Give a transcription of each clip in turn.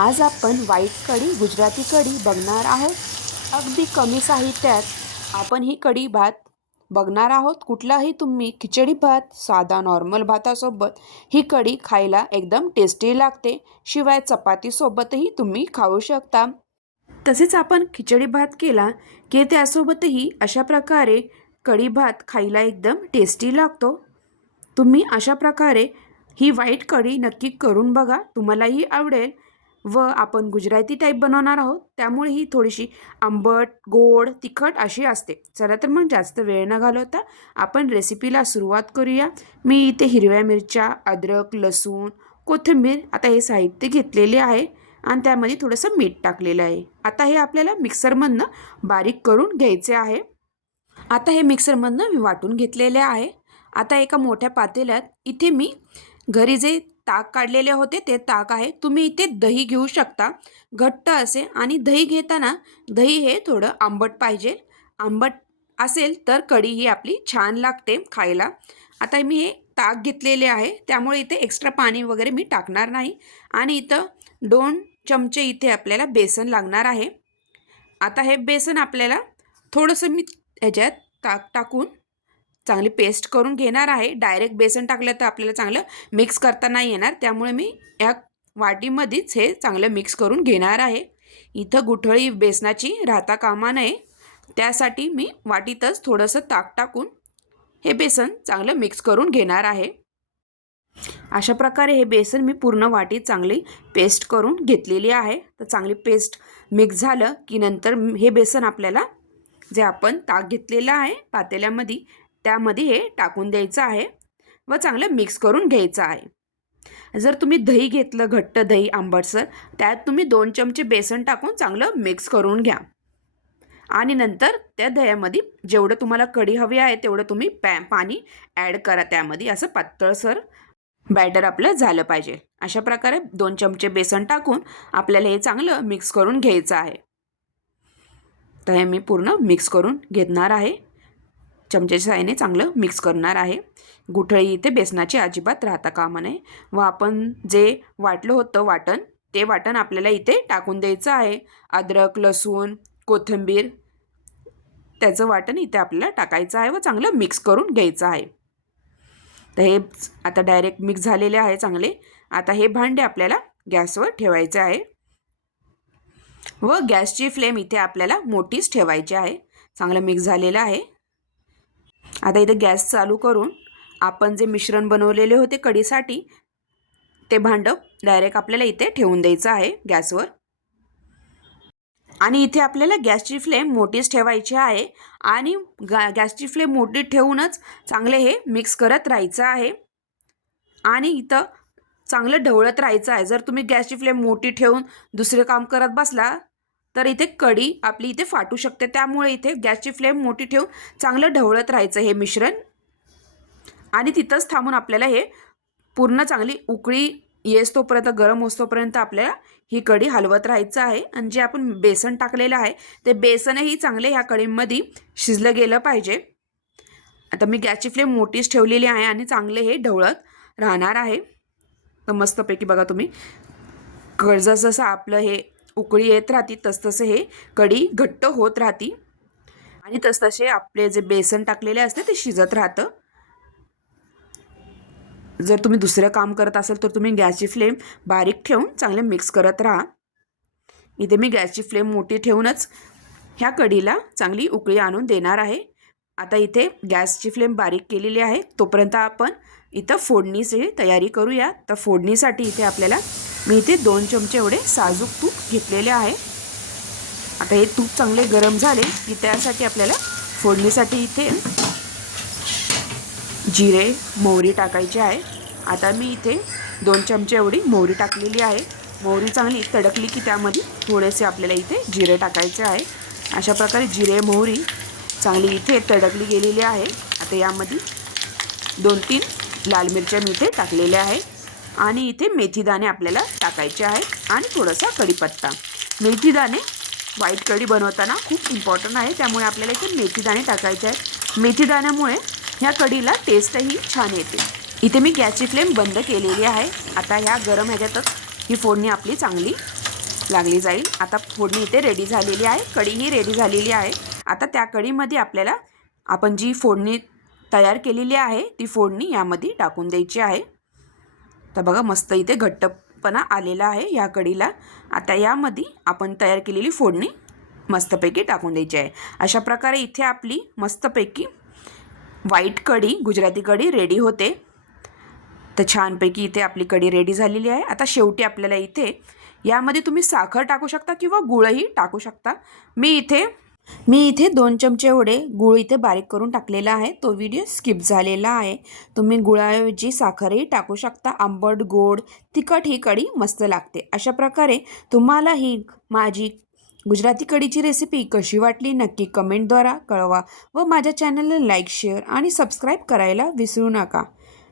आज आपण व्हाईट कढी गुजराती कढी बघणार आहोत. अगदी कमी साहित्यात आपण ही कढी भात बघणार आहोत. कुठलाही तुम्ही खिचडी भात साधा नॉर्मल भातासोबत ही कढी खायला एकदम टेस्टी लागते. शिवाय चपातीसोबतही तुम्ही खाऊ शकता. तसेच आपण खिचडी भात केला की त्यासोबतही अशा प्रकारे कढी भात खायला एकदम टेस्टी लागतो. तुम्ही अशा प्रकारे ही वाईट कढी नक्की करून बघा. तुम्हालाही आवडेल. व आपण गुजराती टाईप बनवणार आहोत. त्यामुळे ही थोडीशी आंबट गोड तिखट अशी असते. चला तर मग जास्त वेळ न घालवता आपण रेसिपीला सुरुवात करूया. मी इथे हिरव्या मिरच्या अद्रक लसूण कोथिंबीर आता हे साहित्य घेतलेले आहे आणि त्यामध्ये थोडंसं मीठ टाकलेलं आहे. आता हे आपल्याला मिक्सरमधनं बारीक करून घ्यायचे आहे. आता हे मिक्सरमधनं मी वाटून घेतलेले आहे. आता एका मोठ्या पातेल्यात इथे मी घरी जे ताक काढलेले होते ते ताक आहे. तुम्ही इथे दही घेऊ शकता. घट्ट असे आणि दही घेताना दही हे थोडं आंबट पाहिजे. आंबट असेल तर कढी ही आपली छान लागते खायला. आता मी हे ताक घेतलेले आहे त्यामुळे इथे एक्स्ट्रा पाणी वगैरे मी टाकणार नाही. आणि इथं दोन चमचे इथे आपल्याला बेसन लागणार आहे. आता हे बेसन आपल्याला थोडंसं मी ह्याच्यात ताक टाकून चांगली पेस्ट करून घेणार आहे. डायरेक्ट बेसन टाकलं तर आपल्याला चांगलं मिक्स करता नाही येणार. त्यामुळे मी या वाटीमध्येच हे चांगलं मिक्स करून घेणार आहे. इथं गुठळी बेसनाची राहता कामा नये. त्यासाठी मी वाटीतच थोडंसं ताक टाकून हे बेसन चांगलं मिक्स करून घेणार आहे. अशा प्रकारे हे बेसन मी पूर्ण वाटीत चांगली पेस्ट करून घेतलेली आहे. तर चांगली पेस्ट मिक्स झालं की नंतर हे बेसन आपल्याला जे आपण ताक घेतलेलं आहे पातेल्यामध्ये त्यामध्ये हे टाकून द्यायचं आहे व चांगलं मिक्स करून घ्यायचं आहे. जर तुम्ही दही घेतलं घट्ट दही आंबटसर त्यात तुम्ही दोन चमचे बेसन टाकून चांगलं मिक्स करून घ्या. आणि नंतर त्या दह्यामध्ये जेवढं तुम्हाला कढी हवी आहे तेवढं तुम्ही पॅ पाणी ॲड करा त्यामध्ये. असं पातळसर बॅटर आपलं झालं पाहिजे. अशा प्रकारे दोन चमचे बेसन टाकून आपल्याला हे चांगलं मिक्स करून घ्यायचं आहे. तर हे मी पूर्ण मिक्स करून घेणार आहे. चमच्याच्या साहाय्याने चांगलं मिक्स करणार आहे. गुठळी इथे बेसनाची अजिबात राहता कामा नये. व आपण जे वाटलं होतं वाटण ते वाटण आपल्याला इथे टाकून द्यायचं आहे. अद्रक लसूण कोथिंबीर त्याचं वाटण इथे आपल्याला टाकायचं आहे व चांगलं मिक्स करून घ्यायचं आहे. तर हे आता डायरेक्ट मिक्स झालेले आहे चांगले. आता हे भांडे आपल्याला गॅसवर ठेवायचे आहे. व गॅसची फ्लेम इथे आपल्याला मोठीच ठेवायची आहे. चांगलं मिक्स झालेलं आहे. आता इथे गॅस चालू करून आपण जे मिश्रण बनवलेले होते कढीसाठी ते भांडं डायरेक्ट आपल्याला इथे ठेवून द्यायचं आहे गॅसवर. आणि इथे आपल्याला गॅसची फ्लेम मोठीच ठेवायची आहे आणि गा गॅसची फ्लेम मोठी ठेवूनच चांगले हे मिक्स करत राहायचं आहे. आणि इथं चांगलं ढवळत राहायचं आहे. जर तुम्ही गॅसची फ्लेम मोठी ठेवून दुसरं काम करत बसला तर इथे कढी आपली इथे फाटू शकते. त्यामुळे इथे गॅसची फ्लेम मोठी ठेवून चांगलं ढवळत राहायचं हे मिश्रण. आणि तिथंच थांबून आपल्याला हे पूर्ण चांगली उकळी येस तोपर्यंत गरम होतोपर्यंत आपल्याला ही कढी हलवत राहायचं आहे. आणि जे आपण बेसन टाकलेलं आहे ते बेसनही चांगले ह्या कढीमध्ये शिजलं गेलं पाहिजे. आता मी गॅसची फ्लेम मोठीच ठेवलेली आहे आणि चांगले हे ढवळत राहणार आहे. तर मस्तपैकी बघा तुम्ही कळ जसं आपलं हे उकळी येत राहती तसतसं हे कढी घट्ट होत राहती. आणि तसतसे आपले जे बेसन टाकलेले असते ते शिजत राहतं. जर तुम्ही दुसरं काम करत असाल तर तुम्ही गॅसची फ्लेम बारीक ठेवून चांगले मिक्स करत राहा. इथे मी गॅसची फ्लेम मोठी ठेवूनच ह्या कढीला चांगली उकळी आणून देणार आहे. आता इथे गॅसची फ्लेम बारीक केलेली आहे. तोपर्यंत आपण इथं फोडणीची तयारी करूया. तर फोडणीसाठी इथे आपल्याला मी इथे दोन चमचे एवढे साजूक तूप घेतलेले आहे. आता हे तूप चांगले गरम झाले की त्यासाठी आपल्याला फोडणीसाठी इथे जिरे मोहरी टाकायची आहे. आता मी इथे दोन चमचे एवढी मोहरी टाकलेली आहे. मोहरी चांगली तडकली की त्यामध्ये थोडेसे आपल्याला इथे जिरे टाकायचे आहे. अशा प्रकारे जिरे मोहरी चांगली इथे तडकली गेलेली आहे. आता यामध्ये दोन तीन लाल मिरच्या मी इथे टाकलेल्या आहे आणि इथे मेथीदाणे आपल्याला टाकायचे आहेत. आणि थोडासा कढीपत्ता. मेथीदाणे व्हाईट कढी बनवताना खूप इम्पॉर्टंट आहे. त्यामुळे आपल्याला इथे मेथीदाणे टाकायचे आहेत. मेथीदाण्यामुळे ह्या कढीला टेस्टही छान येते. इथे मी गॅसची फ्लेम बंद केलेली आहे. आता ह्या गरम ह्याच्यातच ही फोडणी आपली चांगली लागली जाईल. आता फोडणी इथे रेडी झालेली आहे. कढीही रेडी झालेली आहे. आता त्या कढीमध्ये आपल्याला आपण जी फोडणी तयार केलेली आहे ती फोडणी यामध्ये टाकून द्यायची आहे. तर बघा मस्त इथे घट्टपणा आलेला आहे या कढीला आता यामध्ये आपण तयार केलेली फोडणी मस्तपैकी टाकून द्यायची आहे. अशा प्रकारे इथे आपली मस्तपैकी व्हाईट कढी गुजराती कढी रेडी होते. तर छानपैकी इथे आपली कढी रेडी झालेली आहे. आता शेवटी आपल्याला इथे यामध्ये तुम्ही साखर टाकू शकता किंवा गुळही टाकू शकता. मी इथे मी इथे दोन चमचे एवढे गुळ इथे बारीक करून टाकलेला आहे. तो व्हिडिओ स्किप झालेला आहे. तुम्ही गुळाऐवजी साखरही टाकू शकता. आंबट गोड तिखट ही कढी मस्त लागते. अशा प्रकारे तुम्हाला ही माझी गुजराती कढीची रेसिपी कशी वाटली नक्की कमेंटद्वारा कळवा व माझ्या चॅनलला लाईक शेअर आणि सबस्क्राईब करायला विसरू नका.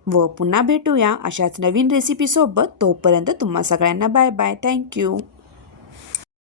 व पुन्हा भेटूया अशाच नवीन रेसिपीसोबत तोपर्यंत तुम्हा सगळ्यांना बाय बाय थँक्यू